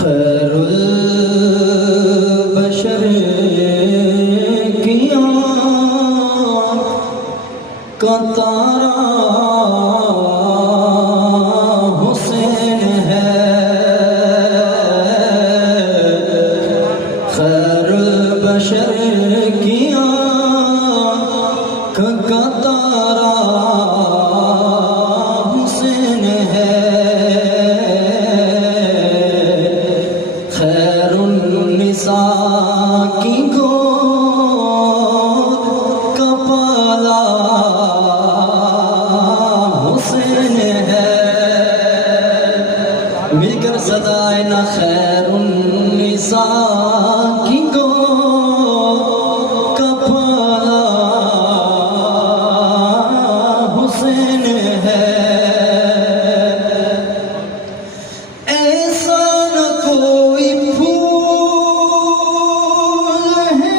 خیر البشر کی آنکھ کا تارا حسین ہے، خیر البشر کی آنکھ کا تارا حسین ہے، خیر النساء کی گود کا پالا حسین ہے، مل کر صدائے نہ خیر النساء کی گود کا پالا حسین ہے، ایسا نہ کوئی پھول ہے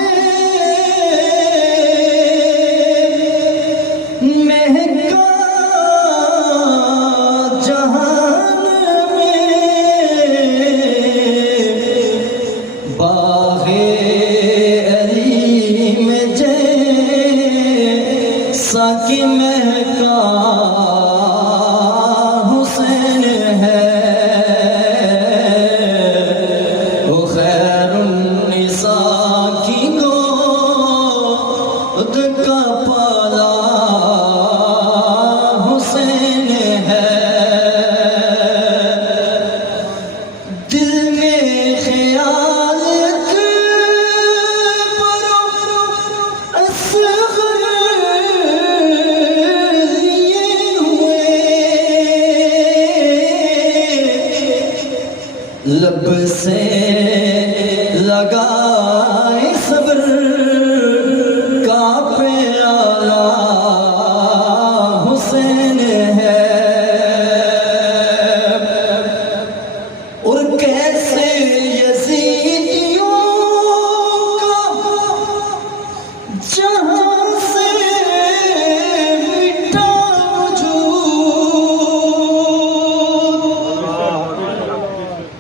مہکا جہان میں، باغ علی میں جیسا کہ مہکا حسین ہے، وہ خیر النساء کی گود کا پالا حسین ہے، دل میں خیال اصغر لیے ہوئے، لب سے لگائے صبر کا پیالہ حسین ہے، اور کیسے یزیدیوں کا جہاں سے مٹا وجود،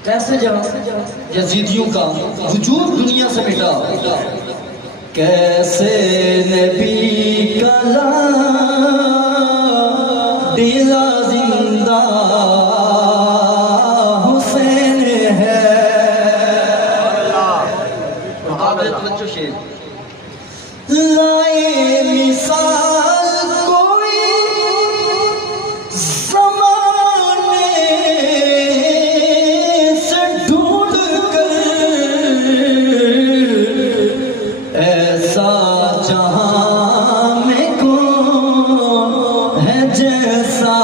کیسے جہاں یزیدیوں کا وجود دنیا سے مٹا، کیسے نبی کا دلا زندہ حسین ہے، لائے مثال کوئی زمانے سے ڈھونڈ کر، ایسا جہاں میں کون ہے جیسا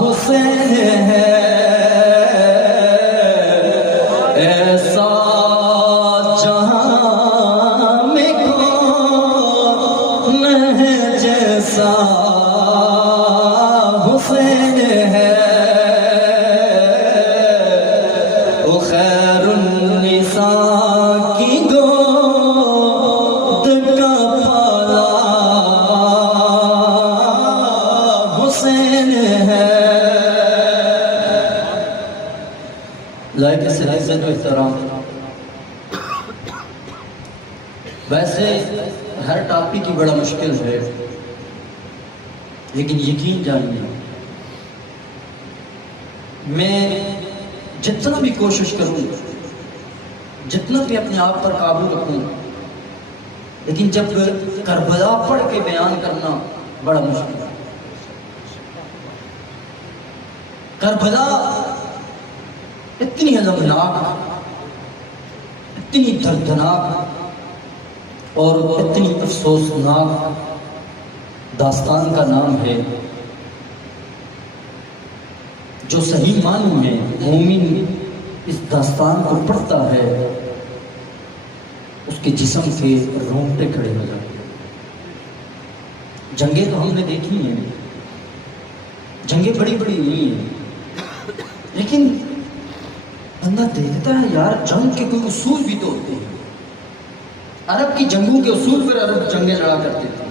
حسین ہے، ایسا جہاں میں کون ہے جیسا حسین ہے، وہ خیر النساء کی گود کا پالا حسین ہے، لائق سے عزت و احترام، ویسے ہر ٹاپک کی بڑا مشکل ہے، لیکن یقین جانیے میں جتنا بھی کوشش کروں، جتنا بھی اپنے آپ پر قابو رکھوں، لیکن جب کربلا پڑھ کے بیان کرنا بڑا مشکل ہے، کربلا اتنی المناک، اتنی دردناک اور اتنی افسوسناک داستان کا نام ہے، جو صحیح معنی میں مومن اس داستان کو پڑھتا ہے اس کے جسم کے رونگٹے کھڑے ہو جاتے ہیں۔ جنگیں تو ہم نے دیکھی ہیں، جنگیں بڑی بڑی ہوئی ہیں، لیکن بندہ دیکھتا ہے یار جنگ کے کوئی اصول بھی تو ہوتے ہیں، عرب کی جنگوں کے اصول پر عرب جنگیں لڑا کرتے تھے،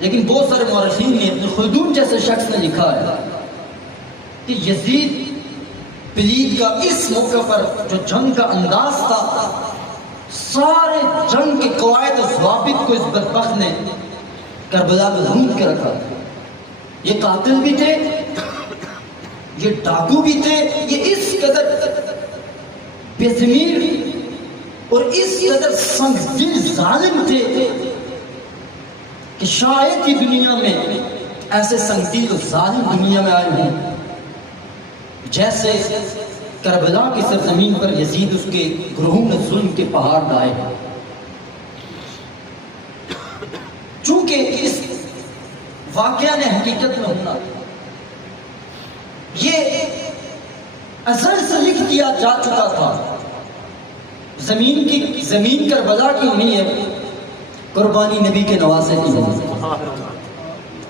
لیکن بہت سارے مورخین نے ابن خلدون جیسے شخص نے لکھا ہے کہ یزید پلید کا اس موقع پر جو جنگ کا انداز تھا، سارے جنگ کے قواعد و ضوابط کو اس بدبخت نے کربلا میں ڈھونڈ کے رکھا. یہ قاتل بھی تھے، یہ ڈاکو بھی تھے، یہ اس قدر بے ضمیر اور اس قدر سنگ دل ظالم تھے کہ شاید ہی دنیا میں ایسے سنگ دل و ظالم دنیا میں آئے ہوں جیسے کربلا کی سرزمین پر یزید اس کے گروہوں نے ظلم کے پہاڑ ڈھائے. چونکہ اس واقعہ نے حقیقت میں ہونا یہ ازل سے لکھ دیا جا چکا تھا. زمین کربلا کی ہونی ہے، قربانی نبی کے نواسے کی ہونی.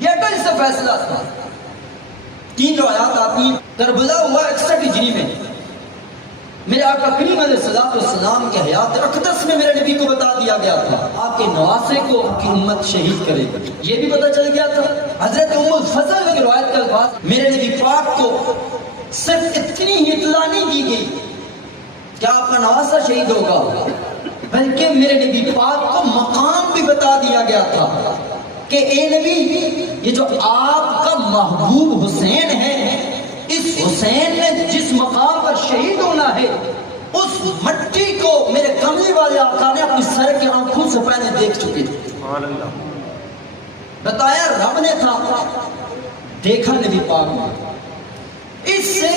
یہ اٹل سے فیصلہ تھا. 3 روایات آتی ہیں. کربلا ہوا 61 ہجری میں. میرے آقا کریم علیہ السلام کے حیات اقدس میں میرے نبی کو بتا دیا گیا تھا آپ کے نواسے کو آپ کی امت شہید کرے گی. یہ بھی پتا چل گیا تھا. حضرت ام الفضل کی روایت کے الفاظ میرے نبی پاک کو صرف اتنی ہی اطلاع نہیں دی گئی کہ آپ کا نواسا شہید ہوگا، بلکہ میرے نبی پاک کو مقام بھی بتا دیا گیا تھا کہ اے نبی، یہ جو آپ کا محبوب حسین ہے، اس حسین نے جس مقام پر شہید ہونا ہے اس مٹی کو میرے کملی والے آقا نے اپنی سر کے آنکھوں سے پہلے دیکھ چکے تھے. بتایا رب نے تھا، دیکھا نبی پاک نے. اس سے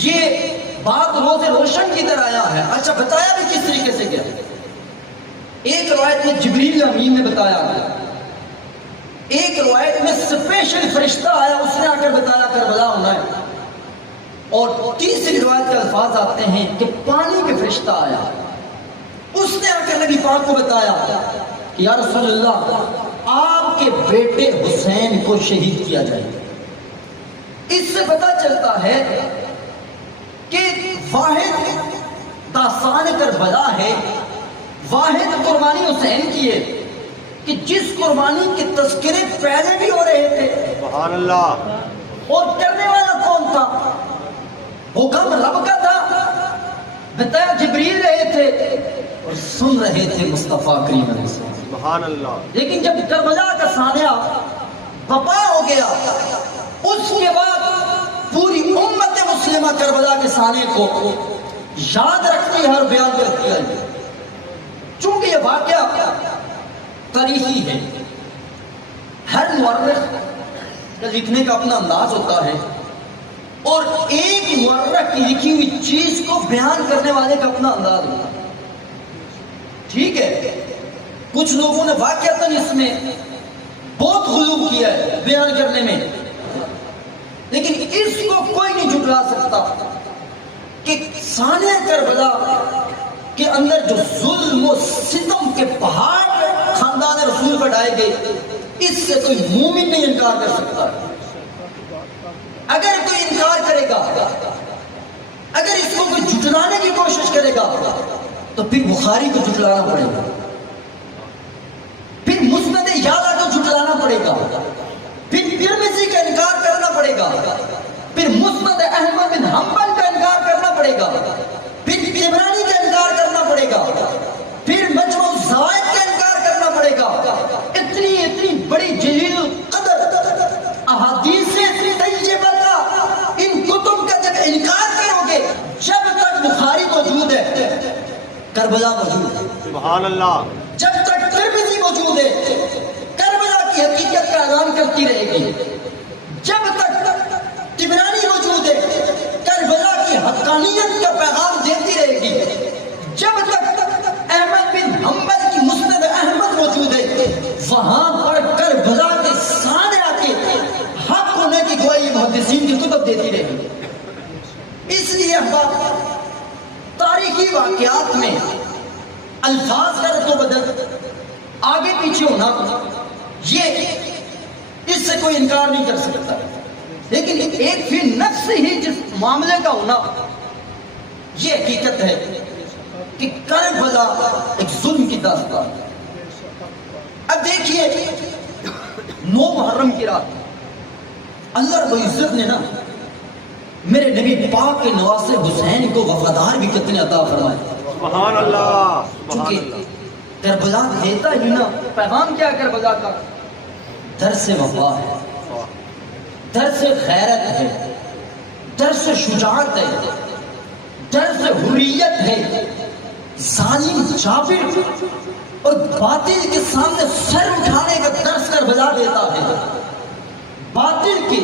یہ بات روز روشن کی طرح آیا ہے. اچھا بتایا بھی کس طریقے سے گیا؟ ایک روایت میں جبریل امین نے بتایا گیا، ایک روایت میں اسپیشل فرشتہ آیا، اس نے آ کر بتایا کربلا ہونا ہے. اور تیسری روایت کے الفاظ آتے ہیں کہ پانی کے فرشتہ آیا، اس نے آ کر نبی پاک کو بتایا کہ یا رسول اللہ، آپ کے بیٹے حسین کو شہید کیا جائے. اس سے پتہ چلتا ہے کہ واحد داستان کربلا ہے، واحد قربانی حسین کی ہے کہ جس قربانی کے تذکرے پہلے بھی ہو رہے تھے. سبحان اللہ. اور کرنے والا کون تھا؟ حکم رب کا تھا، بتایا جبریل رہے تھے اور سن رہے تھے مصطفیٰ کریم علیہ السلام. سبحان اللہ. لیکن جب کربلا کا سانحہ وبا ہو گیا، اس کے بعد پوری امت مسلمہ کربلا کے سانحے کو یاد رکھتی ہے اور بیان کرتی ہے. چونکہ یہ واقعہ تاریخی ہے، ہر مورخ کا لکھنے کا اپنا انداز ہوتا ہے اور ایک مورخ کی لکھی ہوئی چیز کو بیان کرنے والے کا اپنا انداز ہوتا ہے. ٹھیک ہے، کچھ لوگوں نے واقعتاً اس میں بہت غلو کیا ہے بیان کرنے میں، لیکن اس کو کوئی نہیں جھٹلا سکتا کہ سانحہ کربلا کے اندر جو ظلم و ستم کے پہاڑ خاندان رسول پر ڈھائے گئے، اس سے کوئی مومن نہیں انکار کر سکتا. اگر کوئی انکار کرے گا، اگر اس کو کوئی جھٹلانے کی کوشش کرے گا تو پھر بخاری کو جھٹلانا پڑے گا، پھر مسند یالا کو جھٹلانا پڑے گا، پھر ترمذی کا انکار کرنا پڑے گا، پھر مسند احمد بن حنبل کا انکار کرنا پڑے گا، پھر طبرانی کا انکار کرنا پڑے گا، پھر مجموع الزوائد کا انکار کرنا پڑے گا. اتنی بڑی جلیل القدر احادیث طیبہ کا ان کتب کا جب انکار کرو گے، جب تک بخاری موجود ہے کربلا موجود ہے. سبحان اللہ. جب تک ترمذی موجود ہے کربلا کی حقیقت کا اعلان کرتی رہے گی. جب تک طبرانی موجود ہے کربلا کی حقانیت کا پیغام دیتی رہے گی. جب تک احمد بن حنبل کی مسند احمد موجود ہے، وہاں پر کربلا کے سانحہ کے حق ہونے کی گواہی محدثین کی کتب دیتی رہے گی. اس لیے تاریخی واقعات میں الفاظ کا رد و بدل، آگے پیچھے ہونا، یہ اس سے کوئی انکار نہیں کر سکتا. لیکن ایک فی نفس ہی جس معاملے کا ہونا، یہ حقیقت ہے کہ کربلا ایک ظلم کی داستان. اب دیکھیے 9 محرم کی رات اللہ رب العزت نے نا میرے نبی پاک کے نواسے حسین کو وفادار بھی کتنے عطا فرمائے. سبحان اللہ. چونکہ کربلا دیتا ہی نا. پیغام کیا کربلا کا؟ درس وفا ہے، درس غیرت ہے، درس شجاعت ہے، درس حریت ہے. ظالم جابر اور باطل کے سامنے سر اٹھانے کا درس کربلا دیتا ہے. باطل کے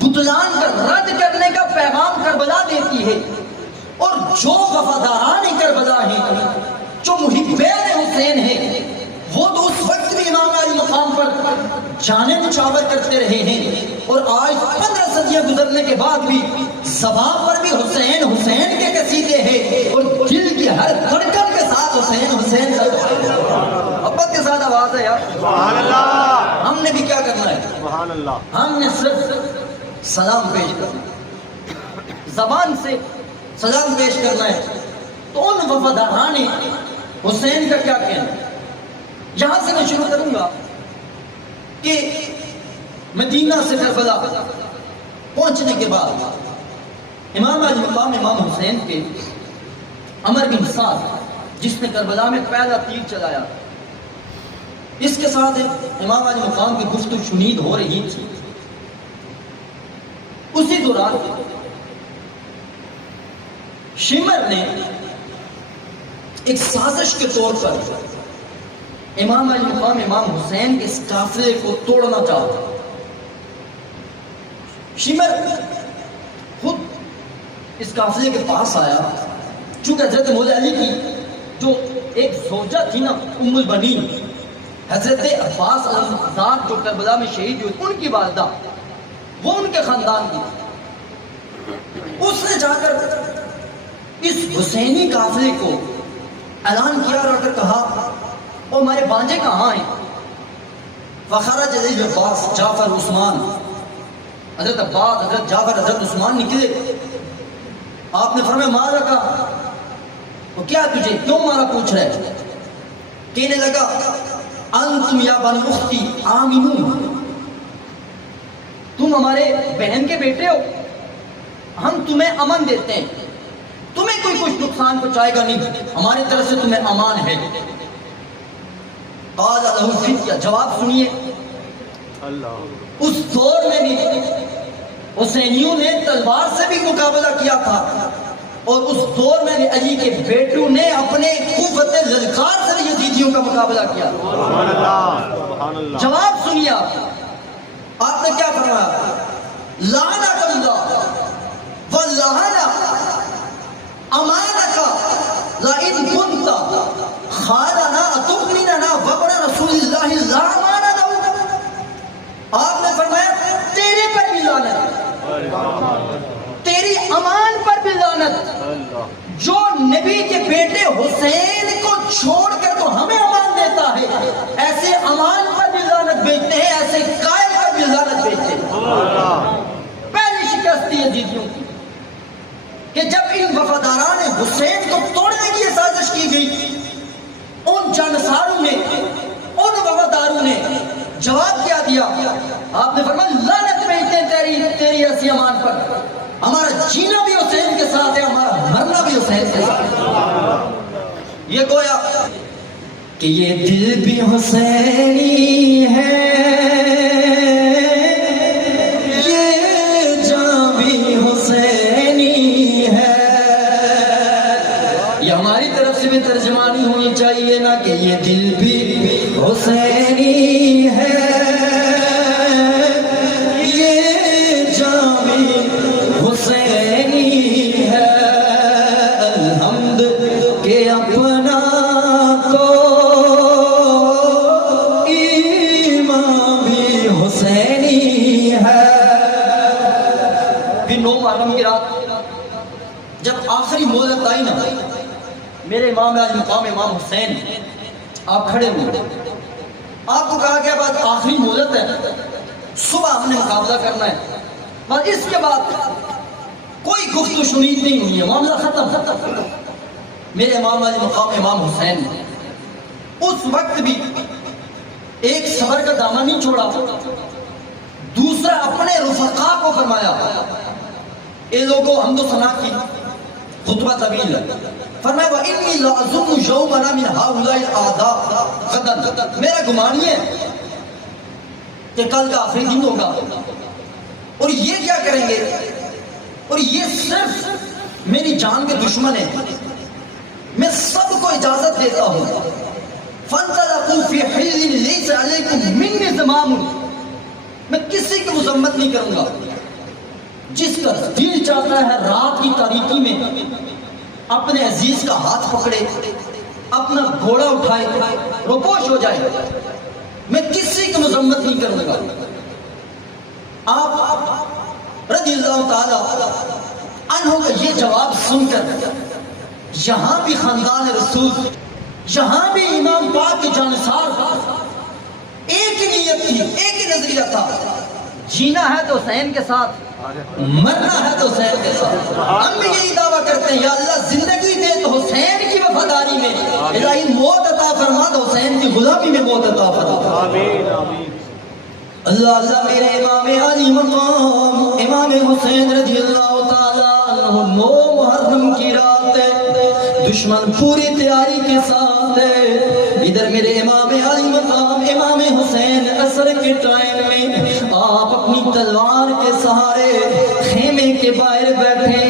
بطلان کا رد کرنے کا پیغام کربلا دیتی ہے. اور جو وفاداران کربلا ہیں، جو محبین حسین ہیں، وہ تو اس وقت بھی امام علی مقام پر جانے نچھاور کرتے رہے ہیں، اور آج 15 صدیاں گزرنے کے بعد بھی زبان پر بھی حسین حسین کے قصیدے ہیں، اور دل کی ہر دھڑکن کے ساتھ حسین حسین محبت کے ساتھ آواز ہے یار. سبحان اللہ. ہم نے بھی کیا کرنا ہے؟ سبحان اللہ. ہم نے صرف سلام پیش کرنا ہے، زبان سے سلام پیش کرنا ہے. تو ان وفاداران حسین کا کیا کہنا؟ یہاں سے میں شروع کروں گا کہ مدینہ سے کربلا پہنچنے کے بعد امام علی مقام امام حسین کے عمر بن سعد جس نے کربلا میں پہلا تیر چلایا، اس کے ساتھ امام علی مقام کی گفت و شنید ہو رہی تھی. اسی دوران شمر نے ایک سازش کے طور پر امام علی مقام امام حسین کے اس قافلے کو توڑنا چاہا. شمر خود اس قافلے کے پاس آیا. چونکہ حضرت مولا علی کی جو ایک زوجہ تھی نا ام البنین، حضرت عباس الزاد جو کربلا میں شہید ہوئی، ان کی والدہ، وہ ان کے خاندان کی. اس نے جا کر اس حسینی قافلے کو اعلان کیا اور اگر کہا وہ ہمارے بانجے کہاں ہیں؟ فخرج علیہ عباس جعفر عثمان. حضرت عباس، حضرت جعفر، حضرت عثمان نکلے. آپ نے فرمایا مارا کا وہ کیا تجھے کیوں مارا پوچھ رہے؟ کہنے لگا انتم یا بن اختی آمنون، تم ہمارے بہن کے بیٹے ہو، ہم تمہیں امن دیتے ہیں، تمہیں کوئی کچھ نقصان پہنچائے گا نہیں، ہماری طرف سے تمہیں امان ہے. قال له فتیہ، جواب سنیے. اس دور میں بھی حسینیوں نے تلوار سے بھی مقابلہ کیا تھا، اور اس دور میں بھی علی کے بیٹوں نے اپنے قوت للکار سے بھی یزیدیوں کا مقابلہ کیا. سبحان اللہ. جواب سنیے. آپ نے کیا فرمایا؟ لعنت اللہ واللعنہ امانک لئن کنت خالنا تؤمننا وابن رسول اللہ لا امان له. آپ نے فرمایا تیرے پر بھی لعنت، تیری امان پر بھی لعنت، جو نبی کے بیٹے حسین کو چھوڑ کر تو ہمیں امان دیتا ہے، ایسے امان پر بھی لعنت بھیجتے ہیں، ایسے قائل پر بھی لعنت بھیجتے ہیں. پہلی شکست تھی یزیدیوں کی کہ جب ان وفاداران حسین کو توڑنے کی سازش کی گئی، ان جانساروں نے، ان وفاداروں نے جواب کیا دیا؟ آپ نے فرمایا لعنت بھیجتے ہیں تیری ایسی امان پر، ہمارا جینا بھی حسین کے ساتھ ہے، ہمارا مرنا بھی حسین کے ساتھ ہے. یہ گویا کہ یہ دل بھی حسینی ہے، یہ جان بھی حسینی ہے. یہ ہماری طرف سے بھی ترجمانی ہونی چاہیے نا کہ یہ دل بھی حسینی ہے، یہ جان بھی حسینی ہے. الحمد کہ اپنا تو ایمان بھی حسینی ہے. پھر 9 محرم کی رات جب آخری مہلت آئی نا، میرے امام علی مقام امام حسین آپ کھڑے ہوئے. آپ کو کہا گیا بعد آخری مہلت ہے، صبح ہم نے مقابلہ کرنا ہے، اور اس کے بعد کوئی گفت و شنید نہیں ہوئی ہے، معاملہ ختم. میرے امام علی مقام امام حسین اس وقت بھی ایک صبر کا دامن نہیں چھوڑا. دوسرا اپنے رفقا کو فرمایا اے لوگوں حمد و ثنا کی خطبہ طویل ہے. فرمایا وَإِنِّي لَأَظُنُّ يَوْمَنَا مِنْ هَؤُلَاءِ الْأَعْدَاءِ غَدًا، میرا گمان یہ ہے کہ کل کا آخری دن ہوگا اور یہ کیا کریں گے، اور یہ صرف میری جان کے دشمن ہیں. میں سب کو اجازت دیتا ہوں فَانْطَلَقُوا فِي حِلٍّ لَيْسَ عَلَيْكُمْ مِنِّي ذِمَامٌ، میں کسی کی مذمت نہیں کروں گا. جس کا دل چاہتا ہے رات کی تاریکی میں اپنے عزیز کا ہاتھ پکڑے، اپنا گھوڑا اٹھائے، روپوش ہو جائے، میں کسی کی مذمت نہیں کروں گا. آپ رضی اللہ تعالی عنہ کا یہ جواب سن کر یہاں بھی خاندان رسول، یہاں بھی امام پاک کے جانثار ایک ہی نیت تھی، ایک ہی نظریہ تھا، جینا ہے تو حسین کے ساتھ، مرنا ہے تو حسین کے ساتھ. ہم بھی یہی دعویٰ کرتے ہیں یا اللہ زندگی دے تو حسین کی وفاداری میں، الہی موت عطا فرما تو حسین کی غلامی میں موت عطا فرما. آمین آمین. اللہ اللہ میرے امام علی مقام امام حسین رضی اللہ تعالیٰ عنہ 9 محرم کی رات ہے، دشمن پوری تیاری کے ساتھ ہے. ادھر میرے امام علی مقام امام حسین عصر کے ٹائم میں آپ اپنی تلوار کے سہارے خیمے کے باہر بیٹھے.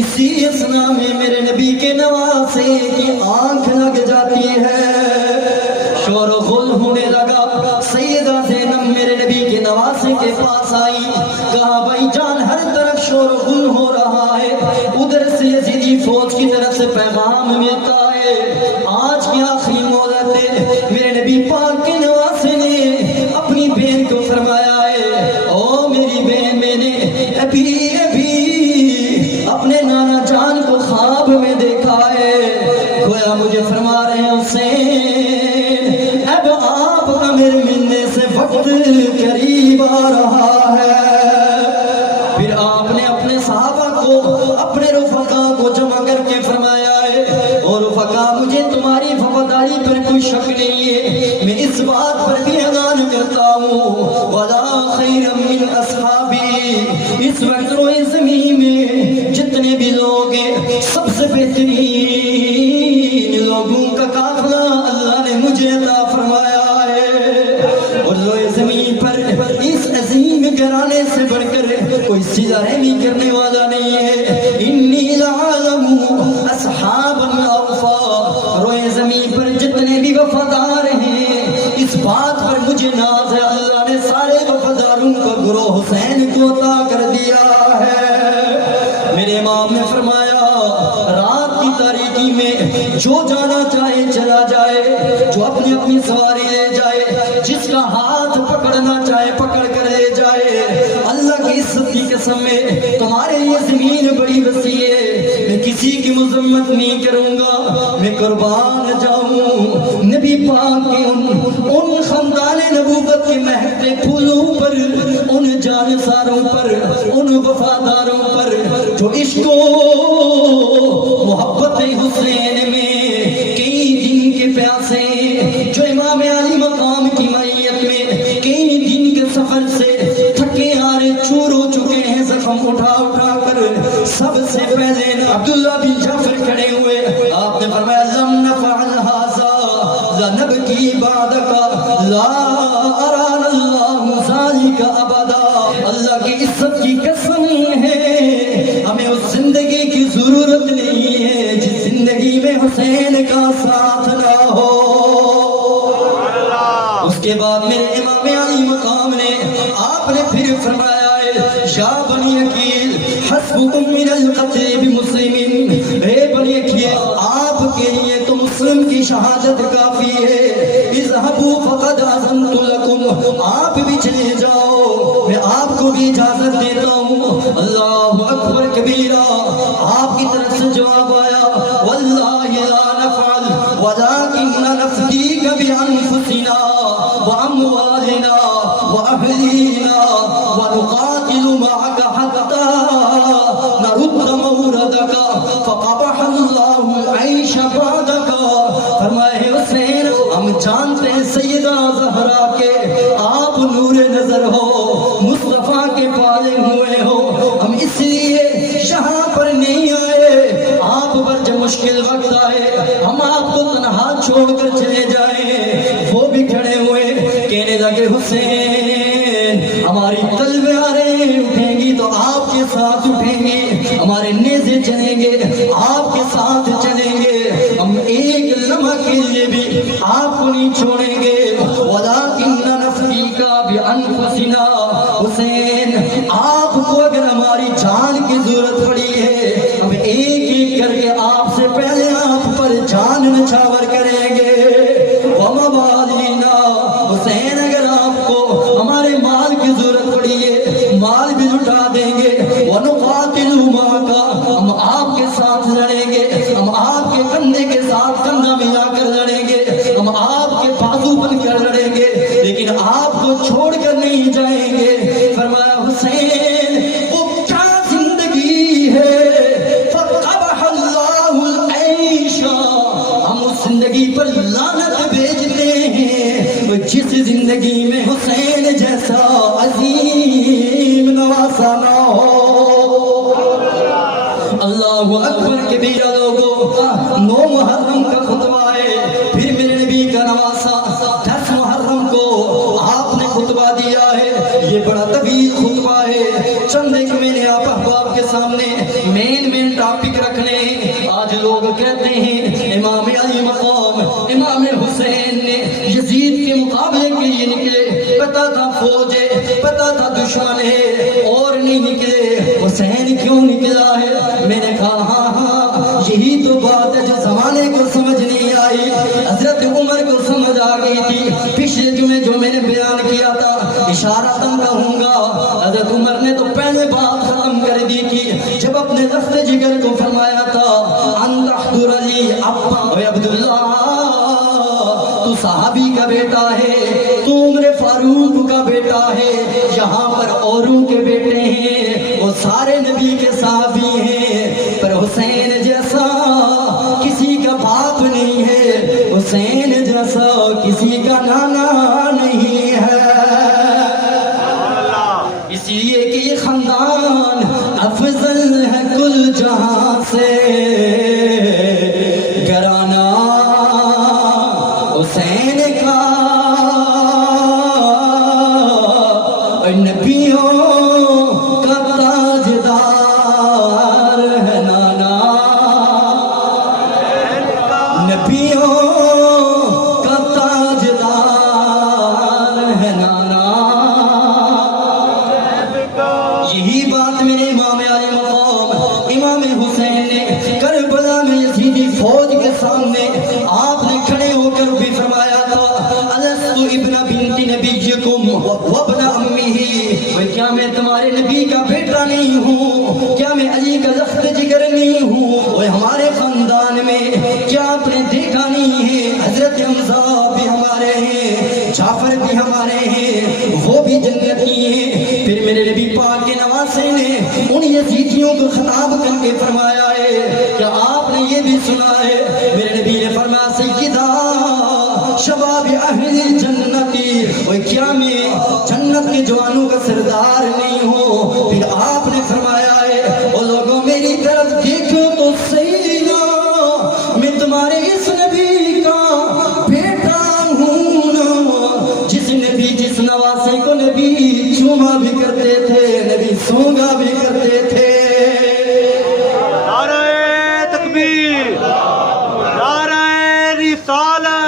اسی اسنا میں میرے نبی کے نواسے کی آنکھ لگ جاتی ہے، شور و غل ہونے لگا. سیدہ زینب میرے نبی کے نواسے کے پاس آئی، کہا بھائی جان ہر طرف شور و غل ہو رہا ہے، ادھر سے یزیدی فوج کی طرف سے پیغام ملتا ہے، آج کی آخری مہلت ہے. میرے نبی پاک کے نواسے نے اپنی بہن کو فرمایا ہے او میری بہن، میں نے ابھی اپنے نانا جان کو خواب میں دیکھا ہے، گویا مجھے فرما رہے ہیں حسین اب آپ کا میرے ملنے سے وقت قریب آ رہا ہے. پھر آپ نے اپنے صحابہ کو اپنے رفقا کو جمع کر کے فرمایا ہے اور رفقا مجھے تمہاری وفاداری پر کوئی شک نہیں ہے، میں اس بات پر بھی اعلان کرتا ہوں وَلَا خَيْرًا مِّنْ أَصْحَابِي، اس وقت روئے زمین میں جتنے بھی لوگ ہیں سب سے بہترین لوگوں کا قافلہ اللہ نے مجھے عطا فرمایا ہے، اور روئے زمین پر اس عظیم گھرانے سے بڑھ کر کوئی صلہ رحمی کرنے والا نہیں ہے. انی لعالم اصحاب الاوفا، روئے زمین پر جتنے بھی وفادار ہیں اس بات پر مجھے ناز ہے اللہ نے سارے وفاداروں کا گروہ حسین کو عطا کر دیا ہے. میرے امام نے فرمایا رات کی تاریکی میں جو جانا چاہے چلا جائے، جو اپنی اپنی سواری لے جائے، جس کا ہاتھ پکڑنا چاہے پکڑ کر لے جائے. اللہ کی عزت کی قسم میں تمہارے یہ زمین بڑی وسیع ہے، میں کسی کی مذمت نہیں کروں گا، میں قربان جاؤں نبی پاک کے ان خاندان نبوت کے مہکتے پھولوں پر، ان جانثاروں پر، ان وفاداروں پر جو عشق و محبت حسین میں کئی دن کے پیاسے، جو امام علی مقام کی معیت میں کئی دن کے سفر سے تھکے ہارے چور ہو چکے ہیں، زخم اٹھا اٹھا کر. سب سے پہلے عبداللہ بن جعفر کھڑے ہوئے، آپ نے فرمایا لم نفعل هذا لنبکی بعدک لا ارانا اللہ ذالک ابدا. اللہ کی عزت کی قسم ہے ہمیں اس زندگی کی ضرورت نہیں ہے جس زندگی میں حسین کا ساتھ نہ ہو. اس کے بعد میرے امام علی مقام نے آپ نے پھر فرمایا ہے یا بنی عقیل حسبکم من القتل بمسلم، اے بنی عقیل آپ کے لیے تو مسلم کی شہادت کافی ہے. اذهبوا فقد اذنت لكم، آپ بھی چلے جاؤ میں آپ کو بھی اجازت دیتا ہوں. اللہ اکبر کبیرہ. آپ کی طرف سے جواب آیا واللہ لا نفعل ولكن نفديك بانفسنا واموالنا واهلينا ونقاتل معك حتى نرد موردك فقبح الله العيش بعدك. فرمائے حسین ہم جانتے ہیں سیدہ زہرا کے آپ نور نظر ہو، مصطفیٰ کے پالے ہوئے ہو، ہم اس لیے مشکل وقت آئے ہم آپ کو تنہا چھوڑ کر چلے جائیں، وہ بھی کھڑے ہوئے کہنے لگے حسین ہماری تلواریں اٹھیں گی تو آپ کے ساتھ اٹھیں گے، ہمارے نیزے چلیں گے آپ کے ساتھ چلیں گے، ہم ایک لمحہ کے لیے بھی آپ کو نہیں چھوڑیں گے، وَلَٰكِنَّ نَفْسِيكَ بِأَنفُسِنَا حسین آپ کو اگر ہماری جان کی ضرورت پڑی ہے ہم ایک ایک کر کے آپ سے پہلے آپ پر جان نچھاور کریں گے، وَمَوَالِينَا حسین اگر آپ کو ہمارے مال کی ضرورت پڑی ہے مال بھی لٹا دیں گے، وَنُقَاتِلُ مَعَكَ ہم آپ کے ساتھ لڑیں گے، ہم آپ کے کندھے کے ساتھ کندھا ملا کر لڑیں گے، ہم آپ کے بازو بن کر لڑیں گے، لیکن آپ کو چھوڑ کر نہیں جائیں گے۔ فرمایا حسین وہ کیا زندگی ہے، فَقَبَحَ اللَّهُ الْعَيْشَ ہم اس زندگی پر لعنت بھیجتے ہیں جس زندگی میں حسین جیسا عظیم نواسا نہ ہو۔ اللہ اکبر کبیرہ لوگوں، 9 محرم کا خطبہ ہے، پھر میرے نبی کا نواسا 10 محرم کو آپ نے خطبہ دیا ہے، یہ بڑا طویل خطبہ ہے، چند ایک میں نے آپ احباب کے سامنے مین ٹاپک رکھنے ہیں۔ آج لوگ کہتے ہیں امام علی مقام امام حسین نے یزید کے مقابلے کے لیے نکلے، پتا تھا فوج ہے، پتا تھا دشمن ہے اور نہیں نکلے، حسین کیوں نکلا ہے؟ میں نے کہا ہاں یہی تو بات ہے جو زمانے کو سمجھ نہیں آئی، حضرت عمر کو سمجھ آ گئی تھی۔ پچھلے جمعے جو میں نے بیان کیا تھا اشارتاً کہوں گا، حضرت عمر نے تو پہلے بات ختم کر دی تھی جب اپنے لفظ جگر کو فرمایا تھا ان تحضر علی عبداللہ، تو صحابی کا بیٹا ہے، تو عمر فاروق کا بیٹا ہے، یہاں پر اوروں کے بیٹے ہیں، وہ سارے نبی کے صحابی ہیں، پر حسین جیسا کسی کا باپ نہیں ہے، حسین جیسا کسی کا نانا نہیں ہے، اس لیے کہ یہ خاندان افضل ہے کل جہاں سے، گھرانہ حسین کا نبیوں کا تاجدار ہے نانا، نبیوں کا تاجدار ہے نانا۔ یہی بات میرے امام علی مقام امام حسین نے کربلا میں یزیدی فوج کے سامنے آپ نے کھڑے ہو کر بھی فرمایا تھا الست ابن بنت نبیکم وابن امہ، کیا میں تمہارے نبی کا بیٹا نہیں ہوں؟ کیا میں علی کا لفظ جگر نہیں ہوں؟ وہ ہمارے خاندان میں کیا آپ نے دیکھا نہیں ہے حضرت حمزہ بھی ہمارے ہیں، جعفر بھی ہمارے ہیں، وہ بھی جنتی ہیں۔ پھر میرے نبی پاک کے نواسے نے ان یزیدیوں کو خطاب کر کے فرمایا ہے کہ آپ نے یہ بھی سنا ہے، میرے نبی نے فرمایا سیدہ شباب اہل جنتی، وہ کیا میں جنت کے جوانوں کا سردار نہیں ہوں؟ پھر آپ نے فرمایا ہے وہ لوگوں میری طرف دیکھو تو صحیح نا، میں تمہارے اس نبی کا بیٹا ہوں نا، جس نبی جس نواسے کو نبی چوما بھی کرتے تھے، نبی سونگا بھی کرتے تھے۔ نعرہ تکبیر، نعرہ رسالت،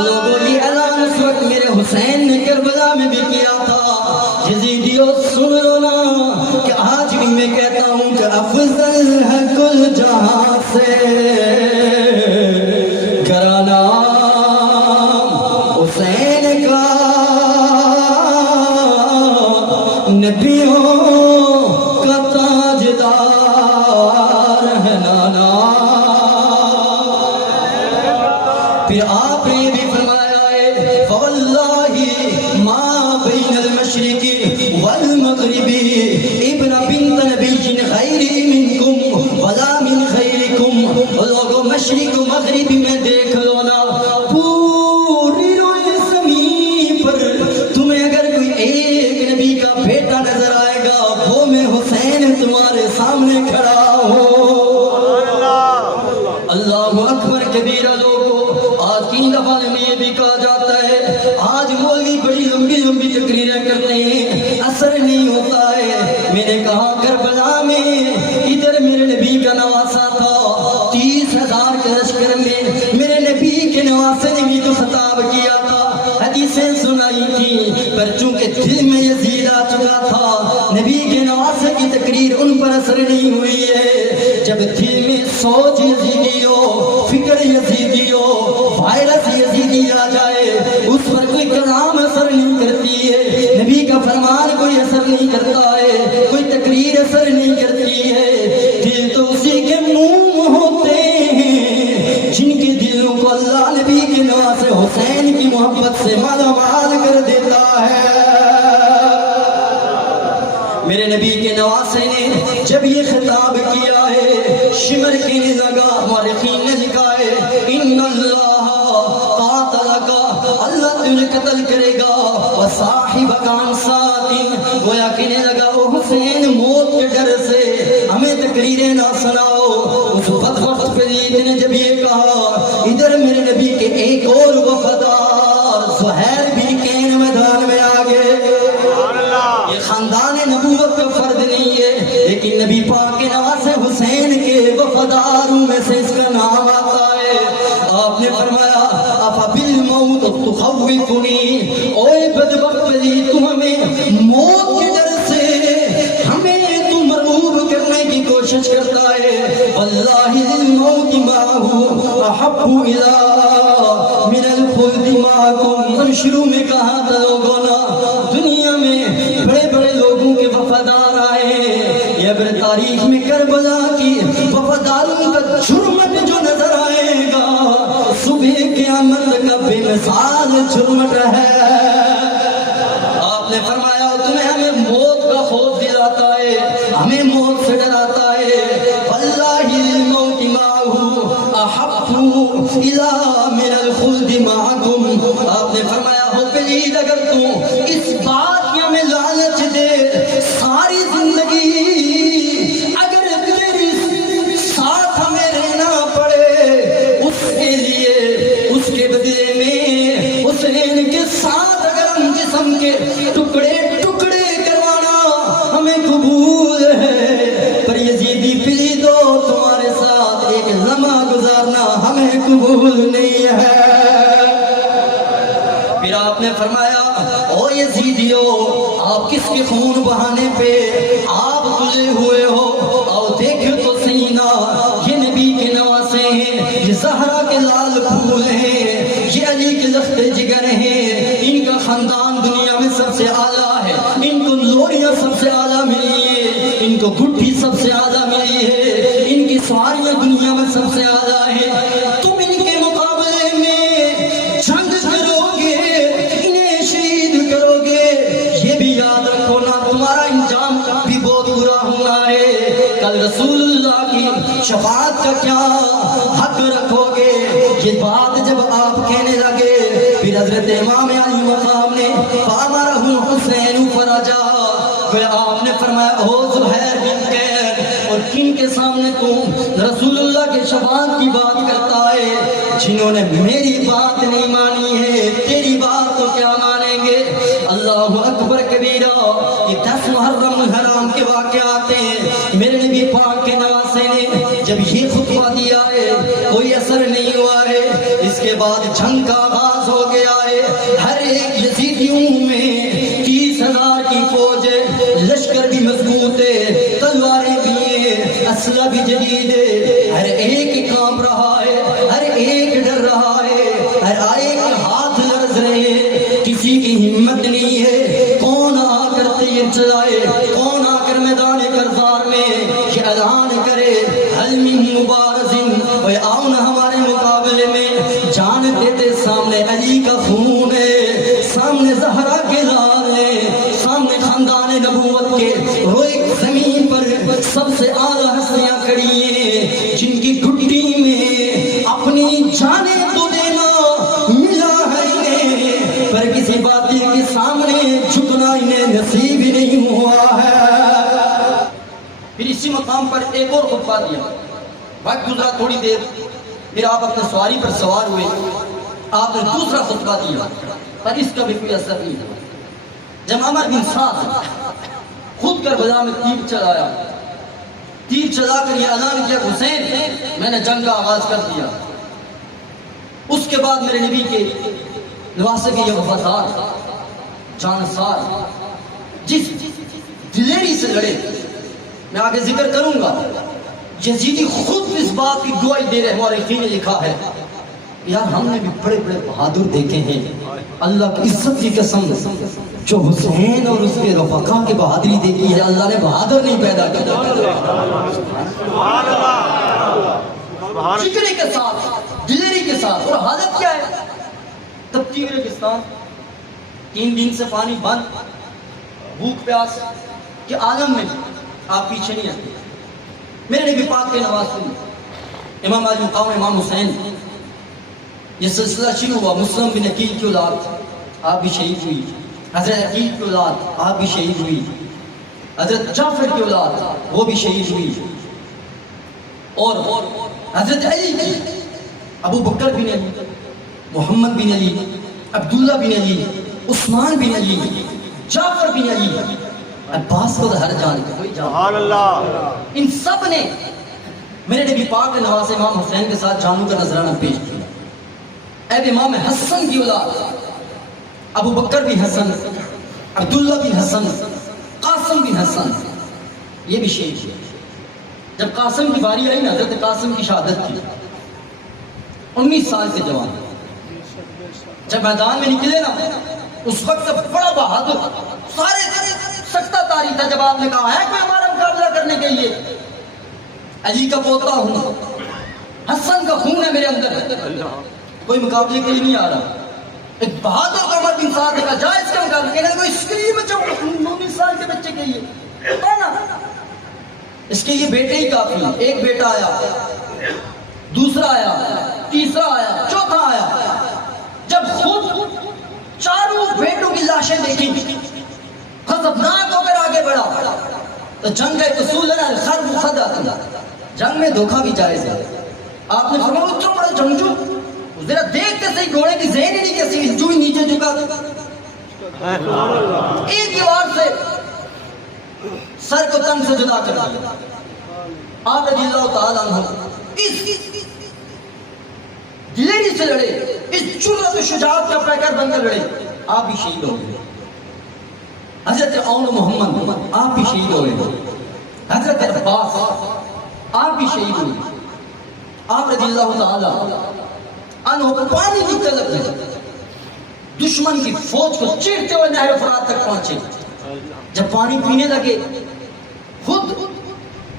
لوگوں یہ اعلان اس وقت میرے حسین نے کربلا میں بھی کیا تھا، یزیدیو سن لو نا کہ آج بھی میں کہتا ہوں کہ افضل ہے کل جہاں سے، گھرانہ حسین کا نبیوں کا تاجدار ہے نانا۔ پھر آپ نے بھی فرمایا ہے فواللہ ما بین المشرق والمغرب ابن بنت نبی غیر منکم ولا من خیرکم، لوگوں مشرق و مغرب میں دیکھ لو نا، پوری روئے زمین پر تمہیں اگر کوئی ایک نبی کا بیٹا نظر آئے گا وہ میں حسین تمہارے سامنے کھڑا ہوں۔ اثر نہیں ہوئی ہے. جب دل میں سوچ یزیدی ہو, فکر یزیدی ہو, وائرس یزیدی آ جائے, اس پر کوئی کلام اثر نہیں کرتی ہے, نبی کا فرمان کوئی اثر نہیں کرتا ہے, کوئی تقریر اثر نہیں کرتی ہے. دل تو اسی کے موم ہوتے ہیں جن کے دلوں کو اللہ نبی کے نواز حسین کی محبت سے مالا مال کر دیتا ہے. میرے نبی کے نواسے نے جب یہ خطاب کیا ہے, شمر کہنے لگا, مورخین نے لکھا ہے ان اللہ قاتلک, اللہ تجھے قتل کرے گا, وصاحبک عن ساعۃ, گویا کہنے لگا او حسین موت کے ڈر سے ہمیں تقریریں نہ سناؤ. اس بدبخت پلیت نے جب یہ کہا, ادھر میرے نبی کے ایک اور وفادار زہیر بھی کین میدان میں آ گئے. یہ خاندان نبوت کا فرد نہیں ہے, لیکن نبی پاک کے نواز حسین کے وفاداروں میں سے اس کا نام آتا ہے. آپ نے فرمایا افبالموت تخوفنی, اوے بدبخت پلی, تم ہمیں موت کے ڈر سے ہمیں تو مرعوب کرنے کی کوشش کرتا ہے. واللہ للموت معه احب الی من الخلد معکم. شروع میں کہا تھا لوگوں نا, دنیا میں بڑے بڑے لوگوں کے وفادار آئے, یہ اگر تاریخ میں کربلا کی وفاداروں کا جھرمٹ جو نظر آئے گا, صبح قیامت کا بے مثال جھرمٹ ہے. آپ نے فرمایا تمہیں ہمیں موت کا خوف دلاتا ہے, ہمیں موت سے ڈراتا ہے. واللہ الموت معه احب الی من الخلد معکم. آپ نے فرمایا ہو پلید, اگر تو اس بات کی ہمیں لالچ دے ساری زندگی اگر تیری ساتھ ہمیں رہنا پڑے, اس کے لیے اس کے بدلے میں حسین کے ساتھ اگر ہم جسم کے ٹکڑے ٹکڑے کروانا ہمیں قبول ہے, پر یزیدی پلی دو تمہارے ساتھ ایک لمحہ گزارنا ہمیں قبول نہیں ہے. پھر آپ نے فرمایا او یزیدیو, آپ کس کے خون بہانے پہ آپ تلے ہوئے ہو, آؤ دیکھو تو سینہ, یہ نبی کے نواسے ہیں, یہ زہرا کے لال پھول ہیں, یہ علی کے لخت جگر ہیں, ان کا خاندان دنیا میں سب سے اعلیٰ ہے, ان کو لوریاں سب سے اعلیٰ ملی ہے, ان کو گٹھی سب سے اعلیٰ ملی ہے, ان کی سواریاں دنیا میں سب سے اعلیٰ ہیں. تم ان کے مقابلے میں جنگ کرو گے, انہیں شہید کرو گے, یہ بھی یاد رکھو نا تمہارا انجام بھی بہت برا ہونا ہے. کل رسول اللہ کی شفاعت کا کیا حق رکھو گے. یہ بات جب آپ کہنے لگے, پھر حضرت امام علی مقام نے فامرہ حسین فرجا, پھر آپ نے فرمایا ہو زہیر بن قید, اور کن کے سامنے تم رسول اللہ کے شفاعت کی بات کرتا ہے, جنہوں نے میری بات نہیں مانی ہے, تیری بات تو کیا مانیں گے. اللہ اکبر کبیرہ. یہ 10 محرم الحرام کے واقعات ہیں. میرے نبی پاک کے نواسے نے جب یہ خطبہ دیا ہے کوئی اثر نہیں ہوا ہے. اس کے بعد جنگ کا آغاز ہو گیا ہے. ہر ایک یزیدیوں میں 30,000 کی فوج ہے, لشکر بھی مضبوط ہے, تلواریں بھی ہیں, اسلحہ بھی جدید ہے. ہر ایک کانپ رہا ہے, ہر ایک ڈر رہا ہے, ہر ایک ہاتھ لرز رہے ہیں, کسی کی ہمت نہیں ہے. کون آ کر تیر چلائے, کون آ کر میدان کرزار میں یہ اعلان کرے حل من مبارزن, وہ آؤ نا ہمارے مقابلے میں. جانتے تھے سامنے علی کا خون ہے, سامنے زہرا کے لال ہے, سامنے خاندان نبوت کے روئے زمین پر سب سے اعلیٰ ہستیاں کھڑی ہیں, جن کی گھٹی میں اپنی جانیں تو دینا ملا ہے انہیں, پر کسی باطل کے سامنے جھکنا انہیں نصیب ہی نہیں ہوا ہے. پھر اسی مقام پر ایک اور خطبہ دیا, وقت گزرا تھوڑی دیر, پھر آپ اپنے سواری پر سوار ہوئے, آپ نے دوسرا خطبہ دیا, پر اس کا بھی کوئی اثر نہیں ہوا. جب عمر بن سعد خود کربلا میں تیر چلایا, تیر چلا کر یہ اعلان کیا حسین میں نے جنگ کا آغاز کر دیا, اس کے بعد میرے نبی کے نواسے کے یہ وفادار جانسار جس دلیری سے لڑے, میں آگے ذکر کروں گا. یزیدی خود اس بات کی گواہی دے رہے ہیں. مورخین نے لکھا ہے یار ہم نے بھی بڑے بڑے بہادر دیکھے ہیں, اللہ کی عزت کی قسم, جو حسین اور اس کے رفقا کی بہادری دیکھی ہے, اللہ نے بہادر نہیں پیدا کیا. جگرے کے ساتھ, دلیری کے ساتھ. اور حالت کیا ہے؟ تبتی ریگستان, 3 دن سے پانی بند, بھوک پیاس کے عالم میں آپ پیچھے نہیں آتے. میرے نبی پاک کے نواسوں امام علی مقام امام حسین, یہ سلسلہ شروع ہوا. مسلم بن عقیل کی اولاد آپ بھی شہید ہوئی, حضرت عقیل کی اولاد آپ بھی شہید ہوئی, حضرت جعفر کی اولاد وہ بھی شہید ہوئی, اور حضرت علی کی ابو بکر بن علی, محمد بن علی, عبداللہ بن علی, عثمان بن علی, جعفر بن علی, عباس کو ہر جانتے کوئی سبحان اللہ. ان سب نے میرے نبی پاک کے نواز امام حسین کے ساتھ جانوں کا نذرانہ پیش کیا. اے امام حسن کی اولاد, ابو بکر بن حسن, عبداللہ بن حسن, قاسم بن حسن, یہ بھی شہید ہوئے. جب قاسم کی باری آئی نا, حضرت قاسم کی شہادت کی, 19 سال کے جوان, جب میدان میں نکلے نا اس وقت بڑا بہادر, سارے سکتہ تاری تھا. جب آپ نے کہا ہے کوئی ہمارا مقابلہ کرنے کے لیے, علی کا پوتا ہوں, حسن کا خون ہے میرے اندر, کوئی مقابلے کے لیے نہیں آ رہا. ایک بہادر کا مرد انسان نے کہا جا اس کا مقابلہ کرنے, کوئی اس کے لیے بچہ 19 سال کے بچے کے لیے نا, اس کے لیے بیٹے ہی کافی. ایک بیٹا آیا, دوسرا آیا, تیسرا آیا, چوتھا آیا. جب خود چاروں بیٹوں کی لاشیں دیکھی, غضبناک ہو کر آگے بڑھا. تو جنگ کا ایک اصول ہے نا, خرب خدا, جنگ میں دھوکہ بھی جائز ہے. آپ نے فرمایا اتنا بڑا جنگجو, ذرا دیکھتے صحیح گھوڑے کی ذہن ہی نہیں کیسی, جو نیچے جھکا, ایک ہی وار سے سر کو تن سے جدا کر دیا. آپ رضی اللہ تعالیٰ عنہ اس دلیری سے لڑے, اس جرأت و شجاعت کا پیکر بن کر لڑے, آپ بھی شہید ہو گئے. حضرت عون محمد آپ بھی شہید ہوئے, حضرت عباس آپ بھی شہید ہوئے. آپ رضی اللہ تعالیٰ عنہ پانی کی طلب میں دشمن کی فوج کو چیرتے ہوئے نہر فرات تک پہنچے. جب پانی پینے لگے خود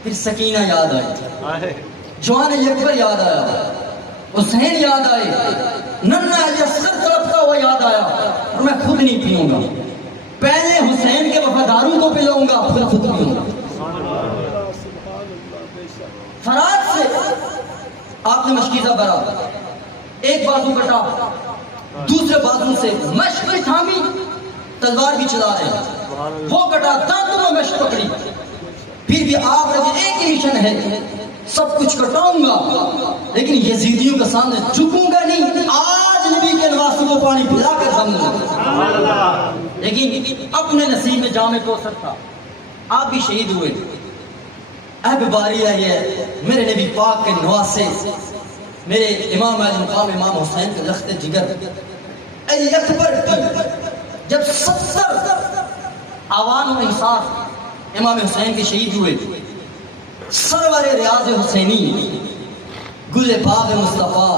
پھر سکینہ یاد آئی, جوان اکبر یاد آیا, حسین یاد آئے, ننھا علی اصغر تڑپتا ہوا یاد آیا, اور میں خود نہیں پیوں گا, پہلے حسین کے وفاداروں کو پلاؤں گا پھر خود پیوں گا. فرات سے آپ نے مشکیزہ بھرا, ایک بازو کٹا, دوسرے بازو سے مشق بھی تھامی, تلوار بھی چلا رہے, وہ کٹا, دانتوں میں مشق پکڑی. پھر بھی آپ کا ایک ہی مشن ہے, سب کچھ کٹاؤں گا لیکن یزیدیوں کے سامنے جھکوں گا نہیں. آج نبی کے نواسوں کو پانی پلا کر دم لگا, لیکن اپنے نصیب میں جام کوثر تھا. آپ بھی شہید ہوئے. اب باری آئی ہے میرے نبی پاک کے نواسے, میرے امام علی مقام امام حسین کے لخت جگر علی اکبر کی جب 70 آوان و انصاف امام حسین کے شہید ہوئے. سرور ریاض حسینی, گل باغ مصطفیٰ,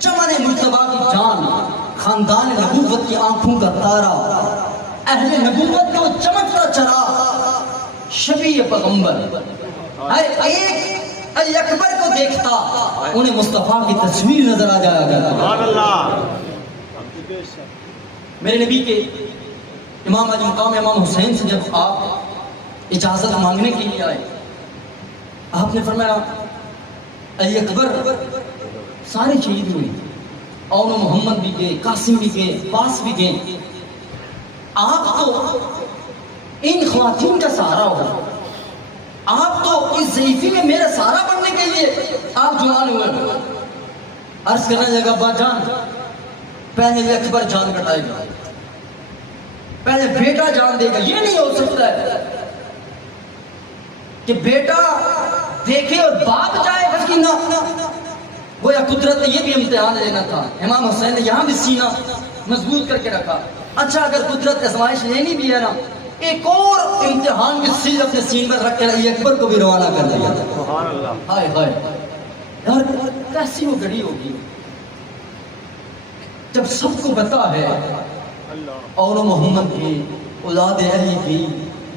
چمن مجتبیٰ کی جان, خاندان نبوت کی آنکھوں کا تارا, اہل نبوت کا وہ چمکتا چراغ, شفیع پیغمبر. ہر ایک علی اکبر کو دیکھتا انہیں مصطفیٰ کی تصویر نظر آ جایا کرتا. میرے نبی کے امام علی مقام امام حسین سے جب آپ اجازت مانگنے کے لیے آئے, آپ نے فرمایا علی اکبر سارے شہید ہوئے, اور محمد بھی گئے, قاسم بھی گئے, عباس بھی گئے, آپ تو ان خواتین کا سہارا ہوگا, آپ تو اس ضعیفی میں میرا سہارا بننے کے لیے آپ جوان ہوئے. عرض کرنے لگا با جان, پہلے علی اکبر جان کٹائے گا, پہلے بیٹا جان دے گا. یہ نہیں ہو سکتا ہے کہ بیٹا دیکھے اور باپ جائے بس کی نہ. گویا قدرت نے یہ بھی امتحان لینا تھا. امام حسین نے یہاں بھی سینہ مضبوط کر کے رکھا. اچھا اگر قدرت ازمائش لینی بھی ہے نا ایک اور امتحان کی سیل اپنے سین پر رکھ کر علی اکبر کو بھی روانہ کر دیا. سبحان اللہ. ہائے ہائے یار کیسی وہ گھڑی ہوگی جب سب کو پتا ہے اور محمد کے اولاد علی بھی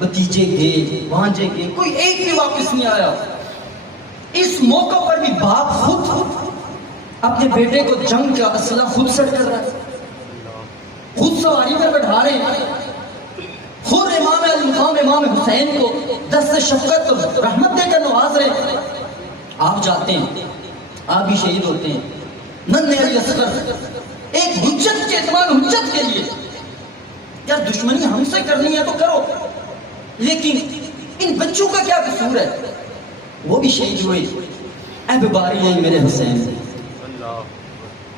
بتیجے کے بھانجے کے کوئی ایک بھی واپس نہیں آیا. اس موقع پر بھی باپ خود اپنے بیٹے کو جنگ کا اسلحہ خود سیٹ کر رہا ہے, خود سواری پر بٹھا رہے ہیں, خود امام علی مقام امام حسین کو دست شفقت اور رحمت دے کر نواز رہے ہیں. آپ جاتے ہیں, آپ بھی شہید ہوتے ہیں. ننھے علی اصغر ایک حجت کے اعتماد حجت کے لیے, یار دشمنی ہم سے کرنی ہے تو کرو, لیکن ان بچوں کا کیا قصور ہے, وہ بھی شہید ہوئے. اب باری نہیں میرے حسین,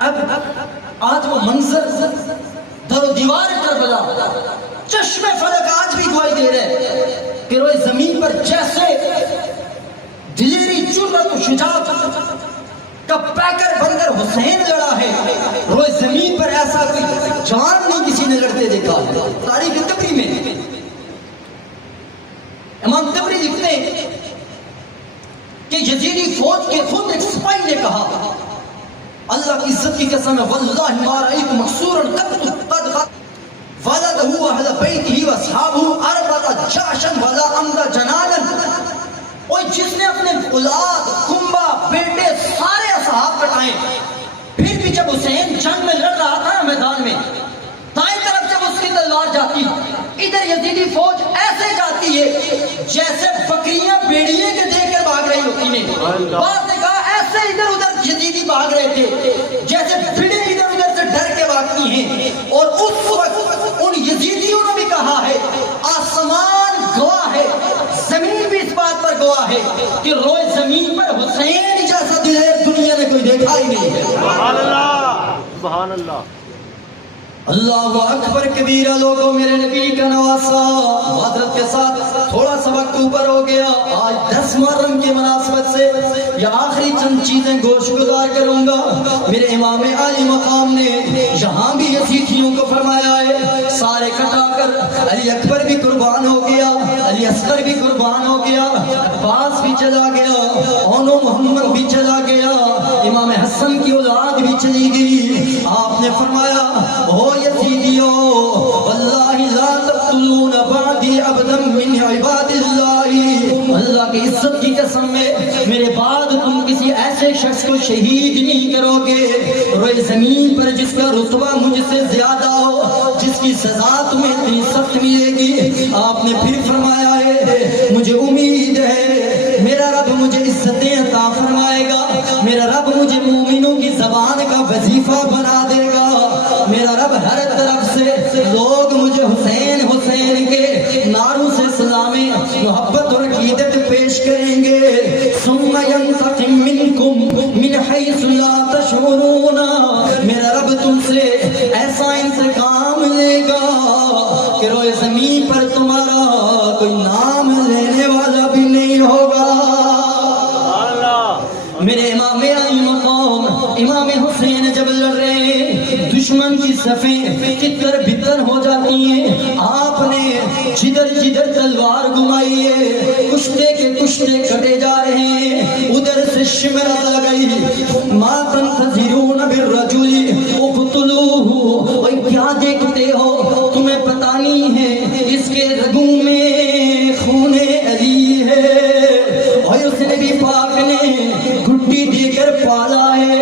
اب آج وہ منظر در و دیوار کربلا چشم فلک آج بھی گواہی دے رہے کہ روئے زمین پر جیسے دلیری جرأت و شجاعت کا پیکر بن کر حسین لڑا ہے, روئے زمین پر ایسا کوئی جان نہیں کسی نے لڑتے دیکھا. تاریخ تبری میں امام تبری لکھتے ہیں کہ یزیدی فوج کے خود ایک سپاہی نے کہا, اللہ کی عزت کی قسم ہے واللہ ما رأیت مقصورا قد ولدہ اہل بیتہ واصحابہ اربط جاشا ولا امد جنانا. اور جس نے اپنے اولاد کنبہ بیٹے سارے اصحاب کٹائے, پھر بھی جب حسین جنگ میں لڑ رہا تھا میدان میں, دائیں طرف جب اس کی تلوار جاتی, ادھر یزیدی فوج ایسے جاتی ہے جیسے بکریاں بیڑیے کے دیکھ کر بھاگ رہی ہوتی ہیں. بعض نے کہا ایسے ادھر ادھر یزیدی بھاگ رہے تھے جیسے بھیڑیں ادھر ادھر سے ڈر کے بھاگتی ہیں. اور اس وقت ان یزیدیوں نے بھی کہا ہے, آسمان گواہ ہے, زمین بھی اس بات پر گواہ ہے کہ روئے زمین پر حسین جیسا دلیر دنیا نے کوئی دیکھا ہی نہیں ہے. سبحان اللہ, سبحان اللہ. اللہ اکبر کبیرہ. لوگوں میرے نبی کا نواسا حضرت کے ساتھ تھوڑا سا وقت اوپر ہو گیا. آج 10 محرم کی مناسبت سے یہ آخری چند چیزیں گوش گزار کروں گا. میرے امام علی مقام نے یہاں بھی یزیدیوں کو فرمایا ہے سارے کٹا کر. علی اکبر بھی قربان ہو گیا, علی اصغر بھی قربان ہو گیا, عباس بھی چلا گیا, اونو محمد بھی چلا گیا, امام حسن کی اولاد بھی چلی گئی. آپ نے فرمایا او یزیدیو واللہ لا تقتلون بعدی عبدا من عباد اللہ, اللہ کی عزت کی قسم میں میرے بعد تم کسی ایسے شخص کو شہید نہیں کرو گے روئے زمین پر جس کا رتبہ مجھ سے زیادہ ہو, جس کی سزا تمہیں اتنی سخت ملے گی. آپ نے پھر فرمایا ہے مجھے امید ہے میرا رب مجھے عزتیں عطا فرمائے گا, میرا رب مجھے مومنوں کی زبان کا وظیفہ بنا دے گا, میرا رب ہر طرف سے لوگ مجھے حسین حسین کے نعروں سے سلام محبت اور عقیدت پیش کریں گے. ثم ينتقم منكم من حيث لا تشعرون, میرا رب تم سے ایسا انتقام لے گا کہ روئے زمین پر تمہارا کوئی نام لینے والا بھی نہیں ہوگا. میرے امام علی مقام امام حسین جب لڑ رہے ہیں دشمن کی صفیں تتر بتر ہو جاتی ہیں. آپ نے جدھر جدھر تلوار گھمائی ہے کشتے کے کشتے کٹے جا رہے ہیں. ادھر سے شمرت لگئی ما تنتظرون بالرجل اقتلوه, اور کیا دیکھتے ہو تمہیں پتہ نہیں ہے اس کے رگوں میں خون علی ہے. اور اس نبی پاک نے گھٹی دے کر پالا ہے,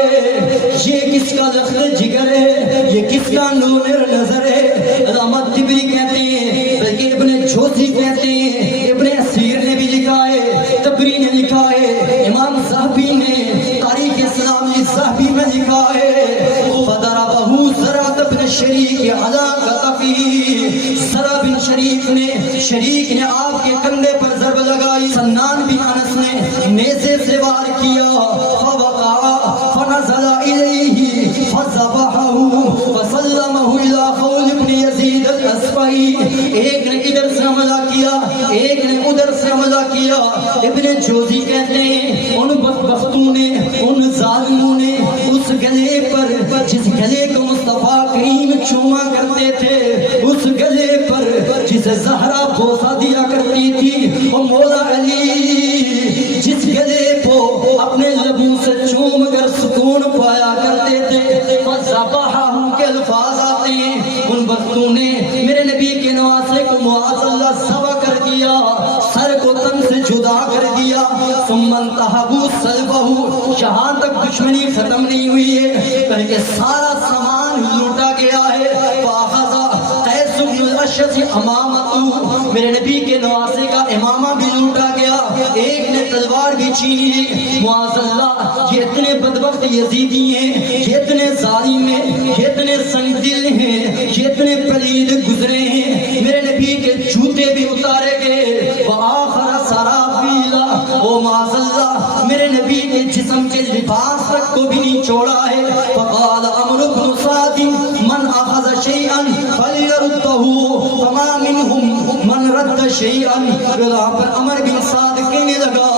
یہ کس کا لخت جگر ہے, یہ کس کا نور نظر ہے. علامت تبری کہتے ہیں, بلکہ ابن جوزی کہتے ہیں, ابن اسیر نے بھی لکھا ہے, تبری نے لکھا ہے, امام صحابی نے تاریخ اسلام صحابی میں لکھا ہے فضربہ زرعت بن شریک علی کتفہ, زرع بن شریک نے آپ کے کندھے پر ضرب لگائی. سنان بن انس نے نیزے سے وار کیا فوقع فنزل الیہ فذبحہ فسلمہ الی خول بن یزید الاسفہی. ایک نے ادھر سے حملہ کیا, ایک نے ادھر سے حملہ کیا. ابن جوزی کہتے ہیں ان بدبختوں نے, ان ظالموں نے اس گلے پر جس گلے کو مصطفیٰ کریم چوما کرتے تھے, اس گلے پر جس جسے زہرا بوسہ دیا کرتی تھی، وہ مولا علی جس گلے کو اپنے لبوں سے چوم کر سکون پایا کرتے تھے، فَذَبَحَهُ کے الفاظ آتے ہیں، ان وقتوں نے میرے نبی کے نواسے کو معاذ اللہ ذبح کر دیا، سر کو تن سے جدا کر دیا، ثم انتہبوا صلبہ، جہاں تک دشمنی ختم نہیں ہوئی ہے بلکہ سارا سامان لوٹا گیا ہے، فَأَخَذَ قیس بن الاشج امامتہ، میرے نبی کے نواسے کا امامہ بھی لوٹا گیا، ایک نے تلوار بھی چھین لی۔ معاذ اللہ، یہ اتنے بدبخت یزیدی ہیں، یہ اتنے ظالم ہیں، یہ اتنے سنگدل ہیں، یہ اتنے پلید گزرے ہیں، میرے نبی کے جوتے بھی اتارے گئے، وآخر سرابیلا، او معاذ اللہ میرے نبی کے جسم کے لباس تک کو بھی نہیں چھوڑا ہے۔ فقال عمرو بن سعد من اخذ شيئا فليرده فما منهم من رد شيئا، یہاں پر عمر بن سعد کہنے لگا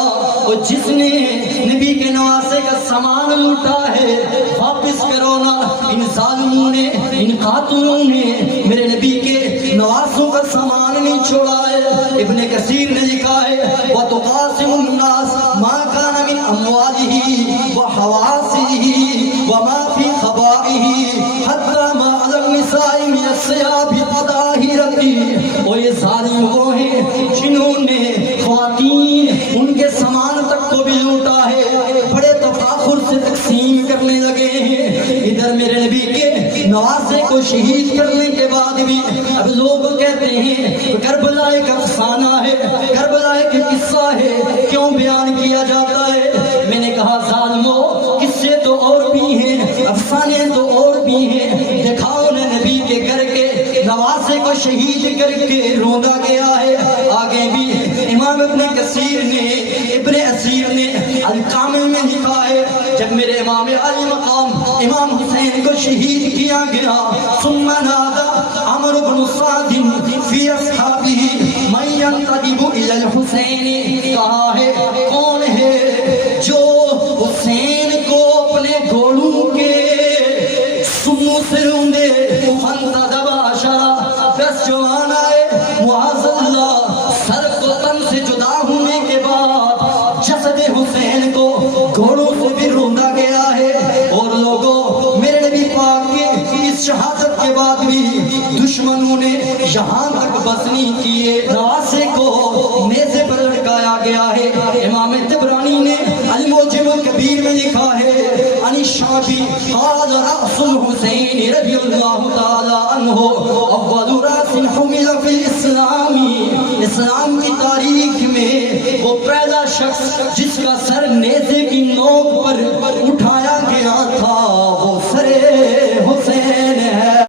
اور جس نے نبی کے نواسے کا سامان لوٹا ہے واپس کرو نا، ان ظالموں نے، ان قاتلوں نے میرے نبی کے نواسوں کا سامان نہیں چھوڑا ہے۔ ابن کثیر نے لکھا ہے وَتُقَاسِمُ النَّاسِ مَا كَانَ مِنْ أَمْوَالِهِ وَحَوَاسِهِ وَمَا فِي خَبَائِهِ حَتَّى مَا عَلَى النِّسَاءِ مِنَ الثِّيَابِ الطَّاهِرَةِ، اور یہ ظالم وہ ہیں جنہوں نے خواتین ان کے سامان تک کو بھی لوٹا ہے، بڑے تفاخر سے تقسیم کرنے لگے ہیں۔ ادھر میرے نبی کے نواسے کو شہید کرنے کے بعد بھی اب لوگ کہتے ہیں کربلا ایک افسانہ ہے، کربلا ایک قصہ ہے، کیوں بیان کیا جاتا ہے؟ میں نے کہا ظالمو، قصے تو اور بھی ہیں، افسانے تو اور بھی ہیں، دکھاؤ نے نبی کے گھر کے نواسے کو شہید کر کے روندا گیا ہے۔ آگے بھی امام ابن کثیر نے، ابن اسیر نے الکامل میں لکھا ہے جب میرے امام علی مقام امام حسین کو شہید کیا گیا، ثم نادى عمرو بن سعد فی اصحابہ من ينتدب الى الحسین، کہا ہے کون ہے جو حسین کو اپنے گھوڑوں کے سنوں سے روندے، فانتدب عشرہ، 10 جوان آئے، معاذ اللہ سر کو تن سے جدا ہونے کے بعد جسد حسین کو گھوڑوں سے بھی روندا گیا ہے۔ اور لوگوں میرے نبی پاک کے اس شہادت کے بعد بھی دشمنوں نے یہاں تک بس نہیں کیے، نواسے کو نیزے پر لٹکایا گیا ہے۔ امام طبرانی نے المعجم الکبیر میں لکھا ہے عن الشعبی قال رأس الحسین رضی اللہ تعالی عنہ اول راس حمل فی الاسلام، اسلام کی تاریخ میں وہ پہلا شخص جس کا سر نیزے کی نوک پر